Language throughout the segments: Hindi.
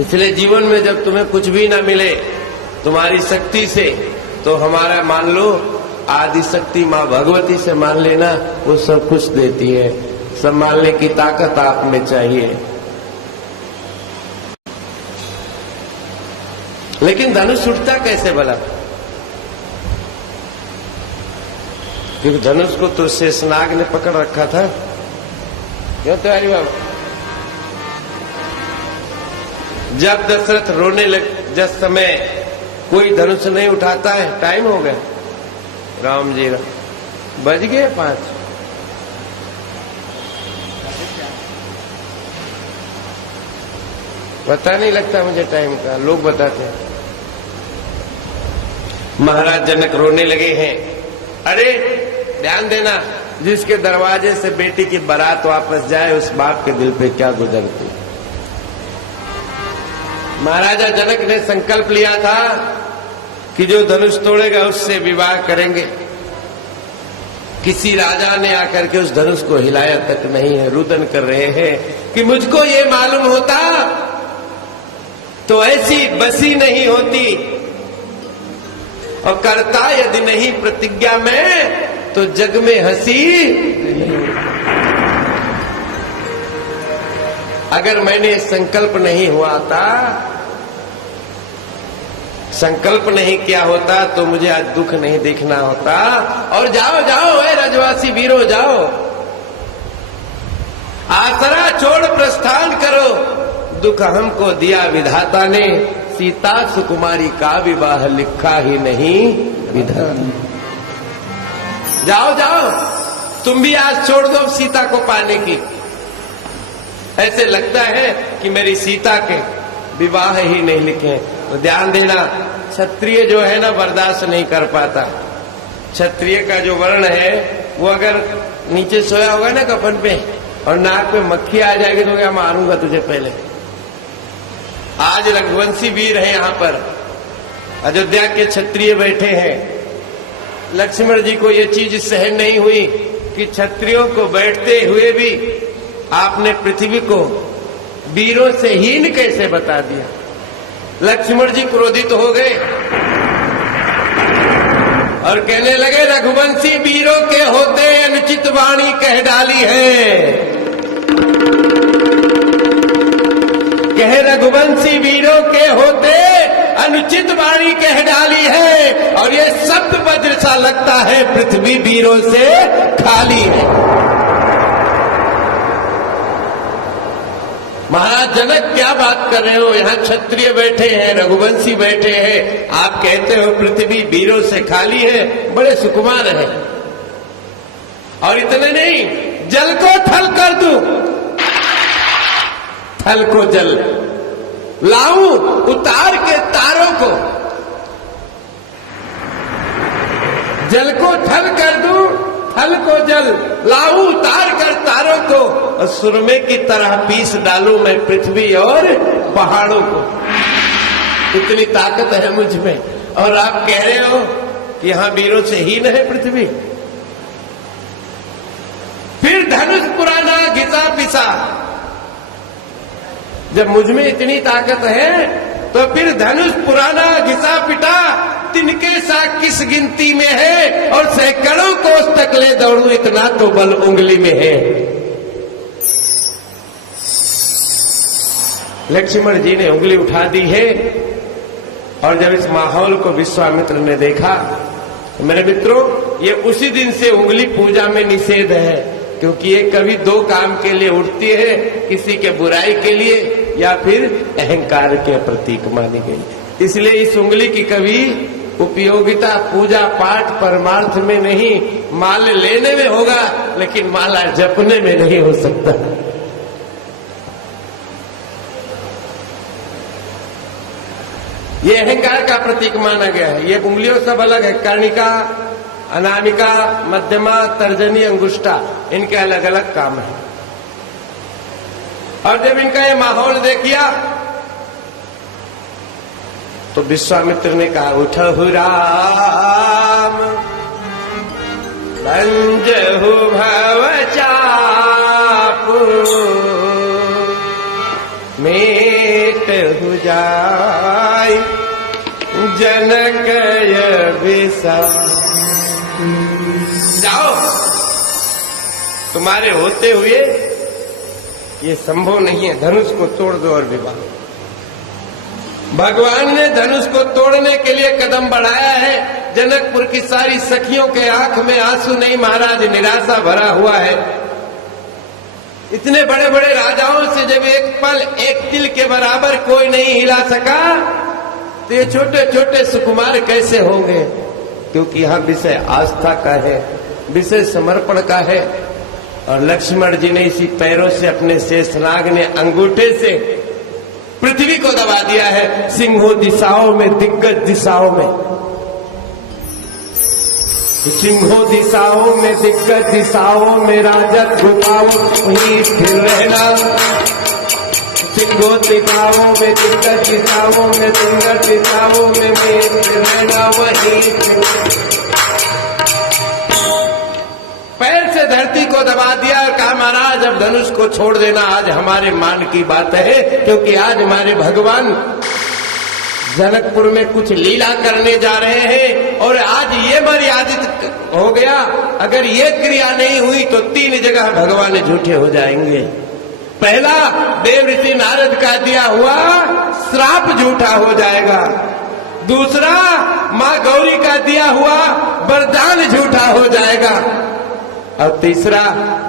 इसलिए जीवन में जब तुम्हें कुछ भी ना मिले तुम्हारी शक्ति से, तो हमारा मान लो आदि शक्ति माँ भगवती से मान लेना, वो सब कुछ देती है। संभालने की ताकत आप में चाहिए। लेकिन धनुष उठता कैसे भला? क्योंकि धनुष को तो शेषनाग ने पकड़ रखा था। क्यों तैयारी बाबा? जब दशरथ रोने लग, जिस समय कोई धनुष नहीं उठाता है, टाइम हो गया राम जी, बज गए 5। पता नहीं लगता मुझे टाइम का, लोग बताते हैं। महाराज जनक रोने लगे हैं। अरे ध्यान देना, जिसके दरवाजे से बेटी की बारात वापस जाए उस बाप के दिल पे क्या गुजरती। महाराजा जनक ने संकल्प लिया था कि जो धनुष तोड़ेगा उससे विवाह करेंगे। किसी राजा ने आकर के उस धनुष को हिलाया तक नहीं है। रुदन कर रहे हैं कि मुझको ये मालूम होता तो ऐसी बसी नहीं होती, और करता यदि नहीं प्रतिज्ञा में तो जग में हंसी नहीं। अगर मैंने संकल्प नहीं हुआ था, संकल्प नहीं किया होता तो मुझे आज दुख नहीं देखना होता। और जाओ जाओ ए रजवासी वीरों, जाओ आसरा छोड़ प्रस्थान करो। दुख हमको दिया विधाता ने, सीता सुकुमारी का विवाह लिखा ही नहीं विधाता। जाओ जाओ, तुम भी आज छोड़ दो सीता को पाने की। ऐसे लगता है कि मेरी सीता के विवाह ही नहीं लिखे। तो ध्यान देना, क्षत्रिय जो है ना बर्दाश्त नहीं कर पाता। क्षत्रिय का जो वर्ण है वो अगर नीचे सोया होगा ना कफन पे और नाक पे मक्खी आ जाएगी तो क्या मारूंगा तुझे पहले। आज रघुवंशी वीर है यहाँ पर, अयोध्या के क्षत्रिय बैठे हैं। लक्ष्मण जी को ये चीज सहन नहीं हुई कि क्षत्रियों को बैठते हुए भी आपने पृथ्वी को वीरों से हीन कैसे बता दिया। लक्ष्मण जी क्रोधित हो गए और कहने लगे रघुवंशी वीरों के होते अनुचित वाणी कह डाली है। कह रघुवंशी वीरों के होते अनुचित वाणी कह डाली है, और ये शब्द वज्र सा लगता है पृथ्वी वीरों से खाली है। महाराज जनक क्या बात कर रहे हो? यहाँ क्षत्रिय बैठे हैं, रघुवंशी बैठे हैं, आप कहते हो पृथ्वी वीरों से खाली है। बड़े सुकुमार है। और इतने नहीं, जल को थल कर दूं, थल को जल लाऊं, उतार के तारों को। जल को थल कर दूं, थल को जल लाऊं, उतार कर तारों को, और सुरमे की तरह पीस डालूं मैं पृथ्वी और पहाड़ों को। इतनी ताकत है मुझ में, और आप कह रहे हो कि यहां वीरों से हीन है पृथ्वी। फिर धनुष पुराना घिसा पिसा। जब मुझ में इतनी ताकत है तो फिर धनुष पुराना घिसा पिटा तिनके सा किस गिनती में है, और सैकड़ों कोस तक ले दौड़ू इतना तो बल उंगली में है। लक्ष्मण जी ने उंगली उठा दी है। और जब इस माहौल को विश्वामित्र ने देखा, तो मेरे मित्रों ये उसी दिन से उंगली पूजा में निषेध है, क्योंकि ये कभी दो काम के लिए उठती है, किसी के बुराई के लिए या फिर अहंकार के प्रतीक मानी गई। इसलिए इस उंगली की कभी उपयोगिता पूजा पाठ परमार्थ में नहीं, माल लेने में होगा लेकिन माला जपने में नहीं हो सकता। ये अहंकार का प्रतीक माना गया है। ये उंगलियों सब अलग है, कर्णिका, अनामिका, मध्यमा, तर्जनी, अंगुष्ठा, इनके अलग अलग काम है। और जब इनका ये माहौल देखिया तो विश्वामित्र ने कहा, उठहु राम भंजहु भव चाप, मेटहु जाय जनक जाओ, तुम्हारे होते हुए ये संभव नहीं है, धनुष को तोड़ दो और विवाह। भगवान ने धनुष को तोड़ने के लिए कदम बढ़ाया है। जनकपुर की सारी सखियों के आंख में आंसू नहीं, महाराज निराशा भरा हुआ है। इतने बड़े बड़े राजाओं से जब एक पल एक तिल के बराबर कोई नहीं हिला सका, तो ये छोटे छोटे सुकुमार कैसे होंगे? क्योंकि यहां विषय आस्था का है, विषय समर्पण का है। और लक्ष्मण जी ने इसी पैरों से, अपने शेषनाग ने अंगूठे से पृथ्वी को दबा दिया है। सिंहों दिशाओं में, दिग्गज दिशाओं में, सिंहों दिशाओं में, दिग्गज दिशाओं में राजत गुफाओं वहीं स्थिर रहना। सिंहों दिशाओं में, दिग्गज दिशाओं में, दिग्गज दिशाओं में वहीं स्थिर रहना। वहीं पैर से धरती को दबा दिया और कहा, महाराज अब धनुष को छोड़ देना आज हमारे मान की बात है, क्योंकि आज हमारे भगवान जनकपुर में कुछ लीला करने जा रहे हैं और आज ये मर्यादित हो गया। अगर ये क्रिया नहीं हुई तो 3 जगह भगवान झूठे हो जाएंगे। पहला, देव ऋषि नारद का दिया हुआ श्राप झूठा हो जाएगा। दूसरा, माँ गौरी का दिया हुआ वरदान झूठा हो जाएगा। और तीसरा,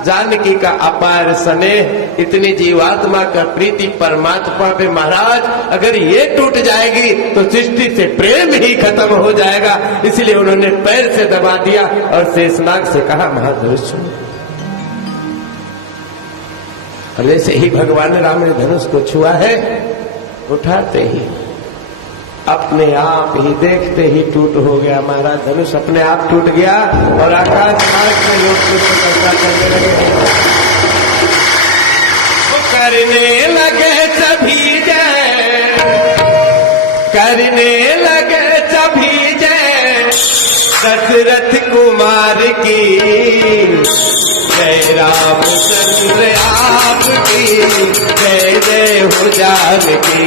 जानकी का अपार स्नेह, इतनी जीवात्मा का प्रीति परमात्मा पे महाराज, अगर ये टूट जाएगी तो सृष्टि से प्रेम ही खत्म हो जाएगा। इसलिए उन्होंने पैर से दबा दिया और शेषनाग से कहा, महाधनुष। और जैसे ही भगवान राम ने धनुष को छुआ है, उठाते ही अपने आप ही, देखते ही टूट हो गया। महाराज धनुष अपने आप टूट गया और आकाश मार्ग में लोग पुष्प करने लगे। वो करने लगे सभी जय, करने लगे सभी जय दशरथ कुमार की, जय रामचंद्र आपकी, जय जय हो जानकी।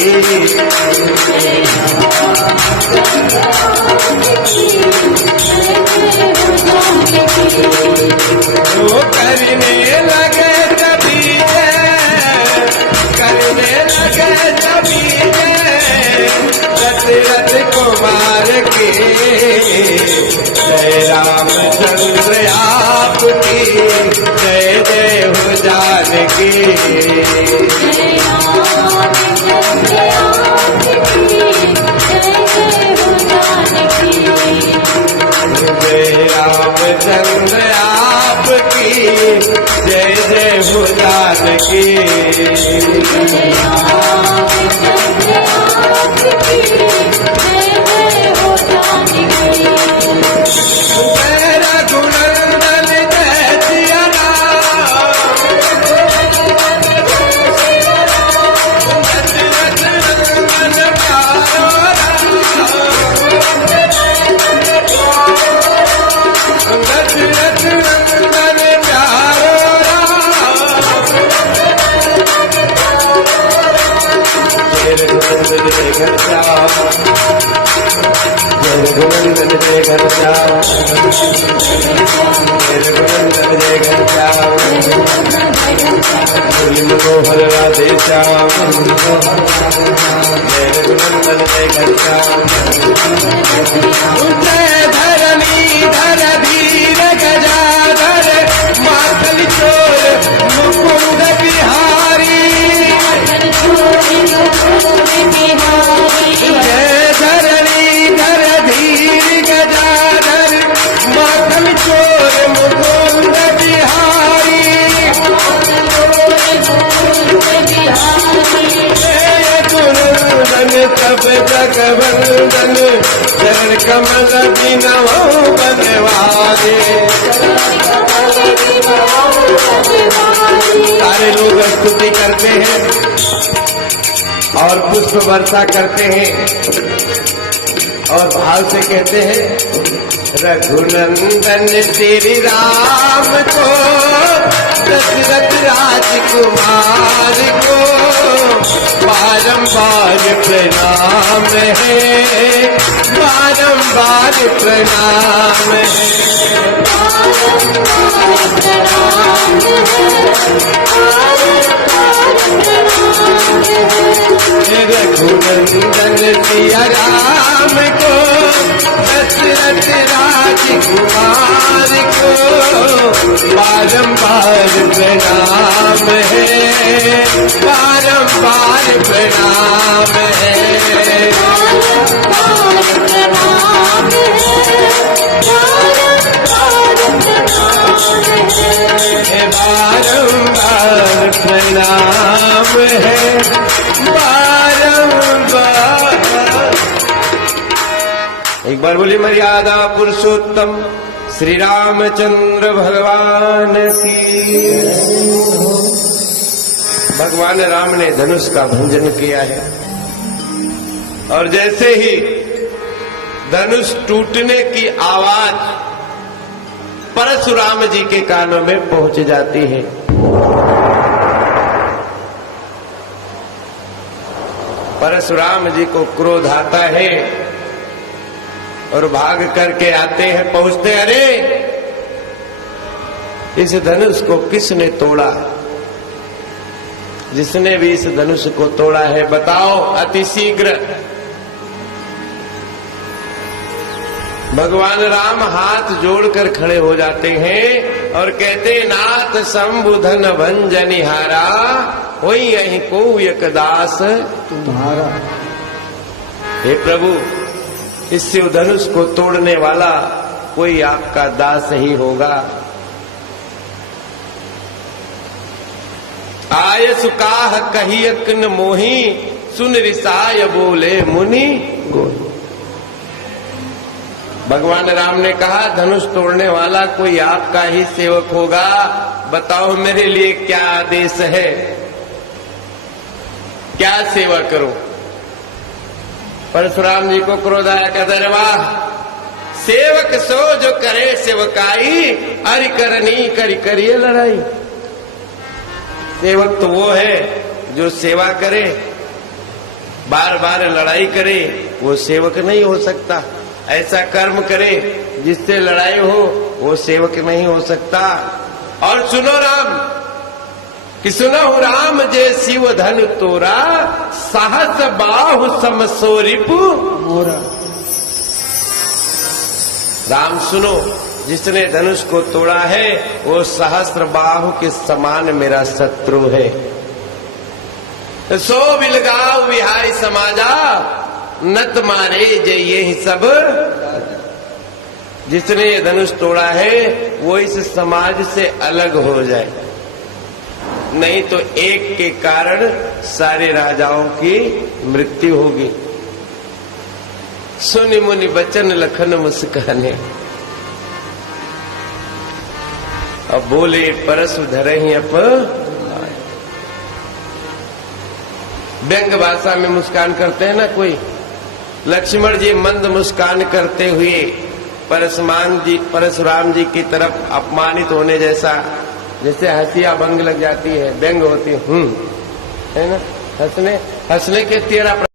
वो करने लगे सभी जय, करने लगे सभी जय दशरथ कुमार के, जय रामचंद्र आपकी, जय जय हो जानकी। जय रामचंद्र आपकी, जय जय हो जानकी। रघुनंदन जय घनश्याम, रघुनंदन जय घनश्याम, मनोहर राधे श्याम, जय रघुनंदन जय घनश्याम। जय धरणी धर धीर गजाधर, माखन चोर मुकुंद बिहारी, जय धरणी धर धीर गजाधर, माखन चोर मुकुंद बिहारी, जय गुरुवंदन तब जगवंदन, चरण कमल बिनवो बनवारे। सारे लोग स्तुति करते हैं और पुष्प वर्षा करते हैं और भाव से कहते हैं, रघुनंदन श्री राम को, दशरथ राजकुमार को बारंबार प्रणाम है, बारंबार प्रणाम है। रघुनंदन सिया राम को, दशरथ राजकुमार को बारंबार प्रणाम है, बारंबार प्रणाम है। बारंबार प्रणाम है, बारंबार। एक बार बोली मर्यादा पुरुषोत्तम श्री रामचंद्र भगवान की। भगवान राम ने धनुष का भंजन किया है और जैसे ही धनुष टूटने की आवाज परशुराम जी के कानों में पहुंच जाती है। परशुराम जी को क्रोध आता है और भाग करके आते हैं, पहुंचते, अरे इस धनुष को किसने तोड़ा? जिसने भी इस धनुष को तोड़ा है बताओ अति शीघ्र। भगवान राम हाथ जोड़कर खड़े हो जाते हैं और कहते, नाथ शंभुधन भंजनिहारा, होई यही को एक दास तुम्हारा। हे प्रभु, इस शिव धनुष को तोड़ने वाला कोई आपका दास ही होगा। आय सुकाह कहियक न मोही, सुन रिसाय बोले मुनि गोही। भगवान राम ने कहा, धनुष तोड़ने वाला कोई आपका ही सेवक होगा, बताओ मेरे लिए क्या आदेश है, क्या सेवा करूं? परशुराम जी को क्रोध आया, कहते अरे वाह, सेवक सो जो करे सेवकाई, अरि करनी करी करिए लड़ाई। सेवक तो वो है जो सेवा करे, बार बार लड़ाई करे, वो सेवक नहीं हो सकता। ऐसा कर्म करे जिससे लड़ाई हो, वो सेवक नहीं हो सकता। और सुनो राम, कि सुनो राम जे शिव धन तोरा, साहस बाहु समसो रिपु मोरा। राम सुनो, जिसने धनुष को तोड़ा है वो सहस्त्र बाहु के समान मेरा शत्रु है। सो बिलगाव विहाय समाजा, नत मारे जय ये सब। जिसने ये धनुष तोड़ा है वो इस समाज से अलग हो जाए, नहीं तो एक के कारण सारे राजाओं की मृत्यु होगी। सुनि मुनि बचन लखन मुस्काने, अब बोले परसु धरहि अप। व्यंग भाषा में मुस्कान करते हैं ना कोई। लक्ष्मण जी मंद मुस्कान करते हुए परशुराम जी की तरफ अपमानित होने जैसा, जैसे हंसिया भंग लग जाती है, व्यंग होती है ना, हंसने के तेरा